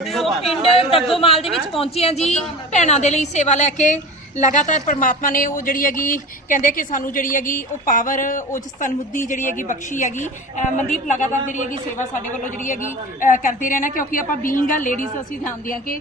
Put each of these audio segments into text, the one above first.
ਪਿੰਡ ਗੱਗੋਮਾਲ ਦੇ ਵਿੱਚ ਪਹੁੰਚੇ ਆ ਜੀ। ਭੈਣਾਂ ਦੇ ਲਈ ਸੇਵਾ ਲੈ ਕੇ ਲਗਾਤਾਰ ਪ੍ਰਮਾਤਮਾ ਨੇ ਉਹ ਜਿਹੜੀ ਹੈਗੀ ਕਹਿੰਦੇ ਕਿ ਸਾਨੂੰ ਜਿਹੜੀ ਹੈਗੀ ਉਹ ਪਾਵਰ ਉਹ ਸਨਮੁੱਦੀ ਜਿਹੜੀ ਹੈਗੀ ਬਖਸ਼ੀ ਹੈਗੀ। ਮਨਦੀਪ ਲਗਾਤਾਰ ਜਿਹੜੀ ਹੈਗੀ ਸੇਵਾ ਸਾਡੇ ਵੱਲੋਂ ਜਿਹੜੀ ਹੈਗੀ ਕਰਦੇ ਰਹਿਣਾ ਕਿਉਂਕਿ ਆਪਾਂ ਬੀਇੰਗ ਆ ਲੇਡੀਜ਼ ਅਸੀਂ ਜਾਣਦੇ ਹਾਂ ਕਿ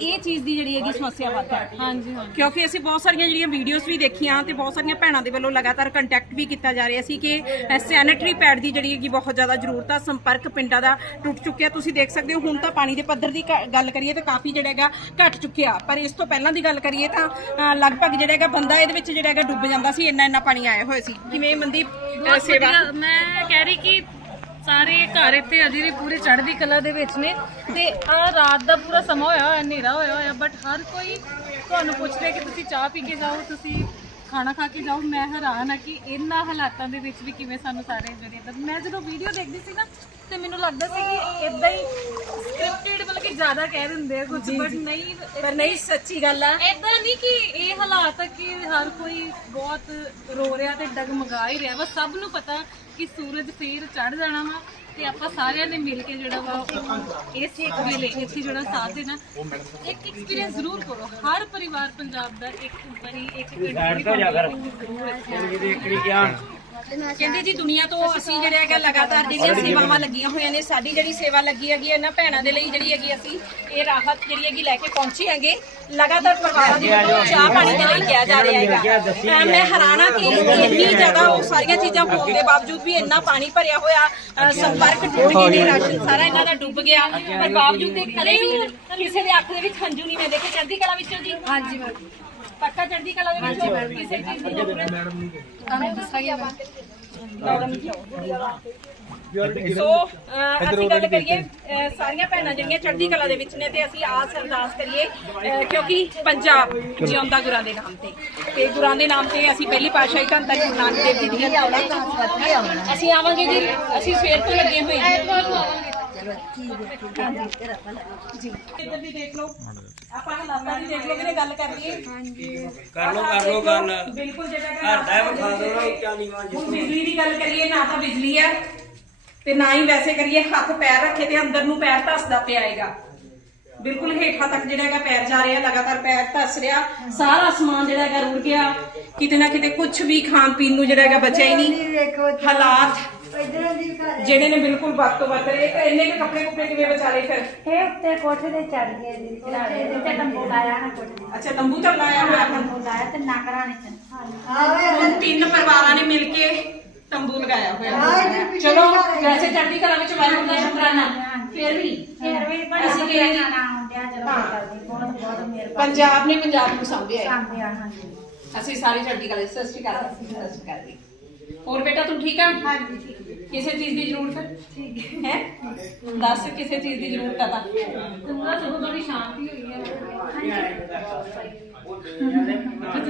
ਇਹ ਚੀਜ਼ ਦੀ ਜਿਹੜੀ ਹੈਗੀ ਸਮੱਸਿਆ ਵੱਧ ਹੈ। ਹਾਂਜੀ ਹਾਂ ਕਿਉਂਕਿ ਅਸੀਂ ਬਹੁਤ ਸਾਰੀਆਂ ਜਿਹੜੀਆਂ ਵੀਡੀਓਜ਼ ਵੀ ਦੇਖੀਆਂ ਤੇ ਬਹੁਤ ਸਾਰੀਆਂ ਭੈਣਾਂ ਦੇ ਵੱਲੋਂ ਲਗਾਤਾਰ ਕੰਟੈਕਟ ਵੀ ਕੀਤਾ ਜਾ ਰਿਹਾ ਸੀ ਕਿ ਸੈਨੇਟਰੀ ਪੈਡ ਦੀ ਜਿਹੜੀ ਹੈਗੀ ਬਹੁਤ ਜ਼ਿਆਦਾ ਜ਼ਰੂਰਤ ਆ ਸੰਪਰਕ ਪਿੰਡਾਂ ਦਾ ਟੁੱਟ ਚੁੱਕਿਆ। ਤੁਸੀਂ ਦੇਖ ਸਕਦੇ ਹੋ ਹੁਣ ਤਾਂ ਪਾਣੀ ਦੇ ਪੱਧਰ ਦੀ ਗੱਲ ਕਰੀਏ ਤਾਂ ਕਾਫੀ ਜਿਹੜਾ ਹੈਗਾ ਘਟ ਚੁੱਕਿਆ। ਪਰ ਇਸ ਤੋਂ ਪਹਿਲਾਂ ਦੀ ਗੱਲ ਕਰੀਏ ਤਾਂ ਅ, ਲਗਭਗ ਜਿਹੜਾ ਹੈਗਾ ਬੰਦਾ ਇਹਦੇ ਵਿੱਚ ਜਿਹੜਾ ਹੈਗਾ ਡੁੱਬ ਜਾਂਦਾ ਸੀ ਇੰਨਾ ਇੰਨਾ ਪਾਣੀ ਆਇਆ ਹੋਇਆ ਸੀ ਕਿਵੇਂ ਮਨਦੀਪ ਅ, ਬਹੁਤ ਸੇਵਾ ਵਧੀਆ। ਮੈਂ ਕਹਿ ਰਹੀ ਕਿ ਸਾਰੇ ਘਰ ਇੱਥੇ ਅਜੇ ਵੀ ਪੂਰੇ ਚੜ੍ਹਦੀ ਕਲਾ ਦੇ ਵਿੱਚ ਨੇ ਤੇ ਆ ਰਾਤ ਦਾ ਪੂਰਾ ਸਮਾਂ ਹੋਇਆ ਹੋਇਆ ਹਨੇਰਾ ਹੋਇਆ ਹੋਇਆ ਬਟ ਹਰ ਕੋਈ ਤੁਹਾਨੂੰ ਪੁੱਛਦਾ ਕਿ ਤੁਸੀਂ ਚਾਹ ਪੀ ਕੇ ਜਾਓ ਤੁਸੀਂ ਖਾਣਾ ਖਾ ਕੇ ਜਾਓ ਮੈਂ ਹੈਰਾਨ ਆ ਕਿ ਇਹਨਾਂ ਹਾਲਾਤਾਂ ਦੇ ਵਿੱਚ ਵੀ ਕਿਵੇਂ ਸਾਨੂੰ ਸਾਰੇ ਜਿਹੜੇ ਇੱਦਾਂ- ਮੈਂ ਜਦੋਂ ਵੀਡੀਓ ਦੇਖਦੀ ਸੀ ਨਾ ਤੇ ਮੈਨੂੰ ਲੱਗਦਾ ਸੀ ਕਿ ਇਦਾਂ ਹੀ ਸਕ੍ਰਿਪਟਡ ਮਤਲਬ ਕਿ ਜ਼ਿਆਦਾ ਕਹਿ ਦਿੰਦੇ ਆ ਕੁਝ ਬਟ ਨਹੀਂ ਪਰ ਨਹੀਂ ਸੱਚੀ ਗੱਲ ਆ। ਏਦਾਂ ਨਹੀਂ ਕਿ ਇਹ ਹਾਲਾਤ ਆ ਕਿ ਹਰ ਕੋਈ ਬਹੁਤ ਰੋ ਰਿਹਾ ਤੇ ਡਗਮਗਾ ਹੀ ਰਿਹਾ। ਵਾ ਸਭ ਨੂੰ ਪਤਾ ਕਿ ਸੂਰਜ ਫੇਰ ਚੜ ਜਾਣਾ ਵਾ। ਤੇ ਆਪਾਂ ਸਾਰਿਆਂ ਨੇ ਮਿਲ ਕੇ ਜਿਹੜਾ ਵਾ ਉਹ ਇਸ ਇੱਕ ਵੇਲੇ ਇੱਥੇ ਜਿਹੜਾ ਸਾਥ ਦੇਣਾ ਇੱਕ ਐਕਸਪੀਰੀਅੰਸ ਜ਼ਰੂਰ ਕਰੋ। ਹਰ ਪਰਿਵਾਰ ਪੰਜਾਬ ਦਾ ਇੱਕ ਵਾਰੀ ਇੱਕ ਘੰਟੇ ਦੀ ਜ਼ਰੂਰ ਹੈ ਕਹਿੰਦੇ ਜੀ ਦੁਨੀਆ ਤੋਂ ਅਸੀਂ ਜਿਹੜੇ ਹੈਗਾ ਲਗਾਤਾਰ ਜਿਹੜੀਆਂ ਸੇਵਾਵਾਂ ਲੱਗੀਆਂ ਹੋਈਆਂ ਨੇ ਸਾਡੀ ਜਿਹੜੀ ਸੇਵਾ ਲੱਗੀ ਹੈਗੀ ਇਹਨਾਂ ਭੈਣਾਂ ਦੇ ਲਈ ਜਿਹੜੀ ਹੈਗੀ ਅਸੀਂ ਇਹ ਰਾਹਤ ਜਿਹੜੀ ਹੈਗੀ ਲੈ ਕੇ ਪਹੁੰਚੇ ਹੈਗੇ। ਲਗਾਤਾਰ ਪਰਿਵਾਰਾਂ ਦੇ ਚਾਹ ਪਾਣੀ ਦੇ ਲਈ ਕਿਹਾ ਜਾ ਰਿਹਾ ਹੈਗਾ। ਮੈਂ ਹੈਰਾਨਾ ਕਿ ਇੰਨੀ ਜ਼ਿਆਦਾ ਉਹ ਸਾਰੀਆਂ ਚੀਜ਼ਾਂ ਹੋਣ ਦੇ ਬਾਵਜੂਦ ਵੀ ਇੰਨਾ ਪਾਣੀ ਭਰਿਆ ਹੋਇਆ ਸੰਪਰਕ ਟੁੱਟ ਗਏ ਨੇ ਰਾਸ਼ਨ ਸਾਰਾ ਇਹਨਾਂ ਦਾ ਡੁੱਬ ਗਿਆ। ਪਰ ਬਾਵਜੂਦ ਇਹ ਕਦੇ ਵੀ ਕਿਸੇ ਦੇ ਅੱਖ ਦੇ ਵਿੱਚ ਹੰਝੂ ਨਹੀਂ ਮੈਂ ਦੇਖੇ ਚੜ੍ਹਦੀ ਕਲਾ ਵਿੱਚੋਂ ਜੀ? ਹਾਂਜੀ ਪੱਕਾ ਚੜ੍ਹਦੀ ਕਲਾ ਦੇ ਵਿੱਚੋਂ ਕਿਸੇ ਚੀਜ਼ ਦੀ ਜ਼ਰੂਰਤ ਤੁਹਾਨੂੰ ਦੱਸਾਂਗੇ ਆਪਾਂ। ਸੋ ਅਹ, ਅਸੀਂ ਗੱਲ ਕਰੀਏ ਅਹ, ਸਾਰੀਆਂ ਭੈਣਾਂ ਜਿਹੜੀਆਂ ਚੜ੍ਹਦੀ ਕਲਾ ਦੇ ਵਿੱਚ ਨੇ ਤੇ ਅਸੀਂ ਆਸ ਅਰਦਾਸ ਕਰੀਏ ਅਹ, ਕਿਉਂਕਿ ਪੰਜਾਬ ਜਿਉਂਦਾ ਗੁਰਾਂ ਦੇ ਨਾਮ ਤੇ। ਤੇ ਗੁਰਾਂ ਦੇ ਨਾਮ ਤੇ ਅਸੀਂ ਪਹਿਲੀ ਪਾਤਸ਼ਾਹੀ ਧੰਨ ਤੱਕ ਗੁਰੂ ਨਾਨਕ ਦੇਵ ਜੀ ਦੀਆਂ ਚੌੜਾਂ ਅਸੀਂ ਆਵਾਂਗੇ ਜੀ। ਅਸੀਂ ਸਵੇਰ ਤੋਂ ਲੱਗੇ ਹੋਏ ਹਾਂ। ਜੀ ਇੱਧਰ ਵੀ ਦੇਖ ਲਓ। ਆਪਾਂ ਹਾਲਾਤਾਂ ਦੀ ਦੇਖ ਲਓ ਕਿਨੇ ਗੱਲ ਕਰ ਲਈਏ ਕਰ ਲੋ ਕਰ ਲੋ ਗੱਲ। ਬਿਲਕੁਲ ਜਿਹੜਾ ਕਿ ਘਾਟਾ ਵਿਖਾ ਦੋ ਨਾ ਉੱਚਾ ਨੀਵਾਂ ਹੁਣ ਬਿਜਲੀ ਦੀ ਗੱਲ ਕਰੀਏ ਨਾ ਤਾਂ ਬਿਜਲੀ ਹੈ ਤੇ ਨਾ ਹੀ ਵੈਸੇ ਕਰੀਏ ਹੱਥ ਪੈਰ ਰੱਖੇ ਤੇ ਅੰਦਰ ਨੂੰ ਪੈਰ ਧੱਸਦਾ ਪਿਆ ਹੈਗਾ। ਬਿਲਕੁਲ ਹੇਠਾਂ ਤੱਕ ਜਿਹੜਾ ਹੈਗਾ ਪੈਰ ਜਾ ਰਿਹਾ ਲਗਾਤਾਰ ਪੈਰ ਧੱਸ ਰਿਹਾ। ਸਾਰਾ ਸਮਾਨ ਜਿਹੜਾ ਹੈਗਾ ਰੁੜ ਗਿਆ। ਕਿਤੇ ਨਾ ਕਿਤੇ ਕੁਝ ਵੀ ਖਾਣ ਪੀਣ ਨੂੰ ਜਿਹੜਾ ਹੈਗਾ ਬਚਿਆ ਹੀ ਨਹੀਂ। ਹਾਲਾਤ ਜਿਹੜੇ ਨੇ ਬਿਲਕੁਲ ਵੱਧ ਤੋਂ ਵੱਧ ਰਹੇ ਤੇ ਇੰਨੇ ਕੁ ਕੱਪੜੇ ਕੁੱਪੜੇ ਕਿਵੇਂ ਵਿਚਾਰੇ ਫਿਰ? ਇਹ ਉੱਤੇ ਕੋਠੇ ਤੇ ਚੜ ਗਏ ਜੀ। ਚੜ੍ਹਾਏ ਤੇ ਤੇ ਤੰਬੂ ਲਾਇਆ ਨਾ ਕੋਠੇ ਤੇ। ਅੱਛਾ ਤੰਬੂ ਤਾਂ ਲਾਇਆ ਹੋਇਆ ਹੁਣ ਤੰਬੂ ਲਾਇਆ ਤੇ ਨਾਕਰਾਣੇ ਚ। ਹੁਣ ਤਿੰਨ ਪਰਿਵਾਰਾਂ ਨੇ ਮਿਲ ਕੇ ਤੰਬੂ ਲਗਾਇਆ ਹੋਇਆ। ਚਲੋ ਵੈਸੇ ਚੜ੍ਹਦੀ ਕਲਾ ਵਿੱਚ ਵਾਹਿਗੁਰੂ ਦਾ ਸ਼ੁਕਰਾਨਾ। ਫਿਰ ਵੀ? ਫੇਰ ਵੀ ਅਸੀਂ ਬੜਾ ਕਿਹਾ ਜੀ, ਨਾ ਹੁੰਦਿਆ ਜਦੋਂ ਹਾਂ। ਕਰਦੀ ਬਹੁਤ ਬਹੁਤ ਮਿਹਰਬਾਨੀ। ਪੰਜਾਬ ਨੇ ਪੰਜਾਬ ਨੂੰ ਸਾਂਭਿਆ ਹੈ। ਆ ਹਾਂਜੀ। ਅਸੀਂ ਸਾਰੇ ਚੜ੍ਹਦੀ ਕਲਾ ਵਿੱਚ। ਸਤਿ ਸ਼੍ਰੀ ਅਕਾਲ। ਸਤਿ ਸ਼੍ਰੀ ਅਕਾਲ ਜੀ। ਹੋਰ ਬੇਟਾ ਤੂੰ ਠੀਕ ਆ? ਹਾਂਜੀ ਕਿਸੇ ਚੀਜ਼ ਦੀ ਜ਼ਰੂਰਤ? ਹੈ ਠੀਕ ਹੈ? ਦੱਸ ਕਿਸੇ ਚੀਜ਼ ਦੀ ਜ਼ਰੂਰਤ ਆ ਤਾਂ। ਤੁਮਰਾ ਸਭ ਬੜੀ ਸ਼ਾਂਤੀ ਹੋਈ ਹੈ ਹਾਂਜੀ।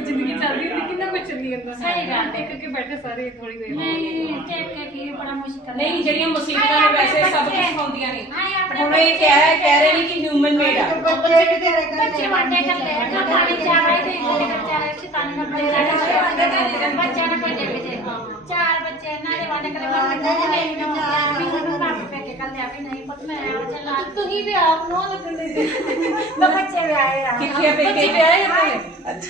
ਜ਼ਿੰਦਗੀ ਚੱਲ ਰਹੀ ਹੁੰਦੀ ਕਿੰਨਾ ਕੁਝ ਚੱਲੀ ਜਾਂਦਾ ਸਹੀ ਗੱਲ ਹੈ। ਟਿਕ ਕੇ ਬੈਠੇ ਸਾਰੇ ਥੋੜੀ ਦੇਰ ਨਹੀਂ ਟੇਕ ਕੇ ਕੀ ਬੜਾ ਮੁਸ਼ਕਲ ਨਹੀਂ ਜਿਹੜੀਆਂ ਮੁਸੀਬਤਾਂ ਨੇ ਵੈਸੇ ਸਭ ਕੁਝ ਹੁੰਦੀਆਂ ਨੇ ਹਾਂ ਆਪਣੇ ਹੁਣ ਇਹ ਕਹਿ ਕਹਿ ਰਹੇ ਨੇ ਕਿ ਹਿਊਮਨ ਮੇਡ ਆ ਬੱਚੇ ਵਾਂਡੇ ਕਰਦੇ ਆ ਨਾ ਪਾਣੀ ਚਾਵੇ ਤੇ ਇਹਦੇ ਵਿਚਾਰੇ ਸ਼ੈਤਾਨ ਨਾਲ ਬੱਚੇ ਬੱਚਿਆਂ ਨੇ ਭੱਜੇ ਵਿਜੇ ਚਾਰ ਬੱਚੇ ਇਹਨਾਂ ਦੇ ਵਾਂਡੇ ਕਰੇ ਵਾਂਡੇ ਨਹੀਂ ਨਾ ਮੈਨੂੰ ਕੰਮ ਪੈ ਕੇ ਕੱਲ ਆ ਵੀ ਨਹੀਂ ਪੁੱਤ ਮੈਂ ਆ ਚੱਲਾ ਤੁਸੀਂ ਵੀ ਆਪ ਨੂੰ ਲੱਗਣ ਦੇ ਬੱਚੇ ਵੀ ਆਏ ਆ ਕਿੱਥੇ ਆ ਬੇਟੇ ਵਿਆਹੇ ਹੋਏ ਨੇ ਅੱਛਾ